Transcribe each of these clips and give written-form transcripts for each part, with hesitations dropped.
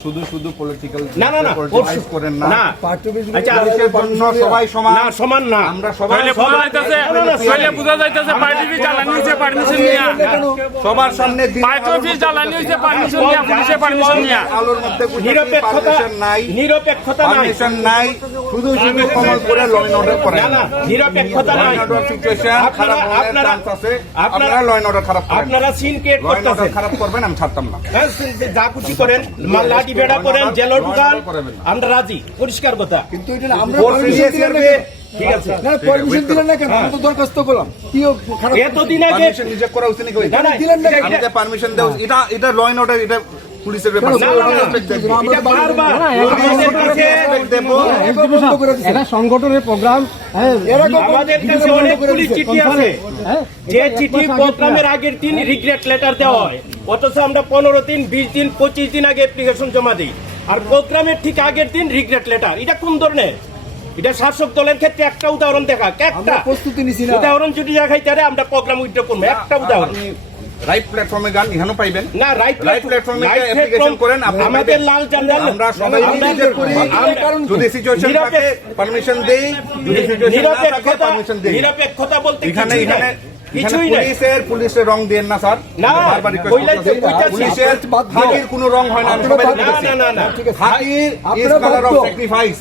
শুধু শুধু পলিটিক্যাল না না না পলিটিসাইজ করেন না আচ্ছা পুলিশের জন্য সবাই সমান না সমান না আমরা সবাই বোঝা যাইতেছে পার্টি জ্বালানি হইছে পারমিশন নিয়া সবার সামনে পার্টি অফিস জ্বালানি হইছে পারমিশন নিয়া পুলিশের পারমিশন নিয়া আলোর মধ্যে নিরপেক্ষতা নাই পারমিশন নাই শুধু শুধু কমল করে ল এন্ড অর্ডার করেন না নিরপেক্ষতা নাই সিচুয়েশন খারাপ হওয়ার চান্স আছে আপনারা ল এন্ড অর্ডার খারাপ করেন আপনারা scene create law and order করতেছেন খারাপ করবেন আমি ছাড়তাম না যা খুশি করেন লাঠি বেড়া করেন জেলর ঢুকান আমরা রাজি পরিষ্কার কথা কিন্তু এটা আমরা পারমিশন দিলেন না কেন? ঠিক আছে না পারমিশন দিলেন না কেন আমরা তো দরখাস্ত করলাম কি খারাপ এতদিন আগে পারমিশন নিজে করা উচিত নাকি না না দিলেন না আমি যে পারমিশন দেব এটা ল এন্ড অর্ডার এটা পুলিশের ব্যাপার না, না, না, এটা বারবার আমাদের কাছে দেব বন্ধ করে দিয়েছে এটা সংগঠনের প্রোগ্রাম আমাদের কাছে অনেক পুলিশ চিঠি আছে যে চিঠি প্রোগ্রামের আগের দিন রিগ্রেট লেটার দেওয়া হয় অথচ আমরা 15 দিন 20 দিন 25 দিন আগে অ্যাপ্লিকেশন জমা দিই আর প্রোগ্রামের ঠিক আগের দিন রিগ্রেট লেটার এটা কোন ধরনের এটা শাসক দলের ক্ষেত্রে একটা উদাহরণ দেখা একটা আমরা প্রস্তুতি নিছি না উদাহরণ যদি দেখাইতে পারে আমরা প্রোগ্রাম উইথড্র করব একটা উদাহরণ রাইট প্ল্যাটফর্মে গান এখানেও পাইবেন না রাইট প্ল্যাটফর্মে অ্যাপ্লিকেশন করেন আমাদের লাল জান্ডাল আমরা সবাই মিলে করি যদি সিচুয়েশন থাকে পারমিশন দেই যদি সিচুয়েশন না থাকে পারমিশন দেই নিরপেক্ষতা বলতে এখানে কিছুই নাই পুলিশের রং দেন না স্যার না, বারবার রিকোয়েস্ট পুলিশের হাতির কোনো রং হয় না আমি সবাই বলতেছি না না না হাতির ইজ কালার অফ স্যাক্রিফাইস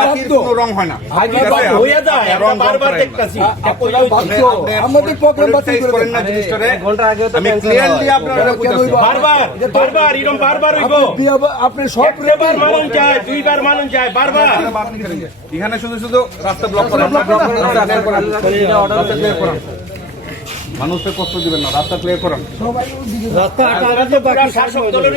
হাতির কোনো রং হয় না ঠিক আছে হয়ে যায় আমরা রং বারবার দেখতাছি আমাদের প্রোগ্রাম বাতিল করে করেন না জিনিসটারে আমি ক্লিয়ারলি আপনারা বুঝাচ্ছি বারবার এরকম বারবার হইব আপনি সব একবার মানুষ যায় দুইবার মানুষ যায় বারবার এখানে শুধু শুধু রাস্তা ব্লক করেন রাস্তা ক্লিয়ার করেন মানুষকে কষ্ট দিবেন না রাস্তা ক্লিয়ার করেন শাসক দলের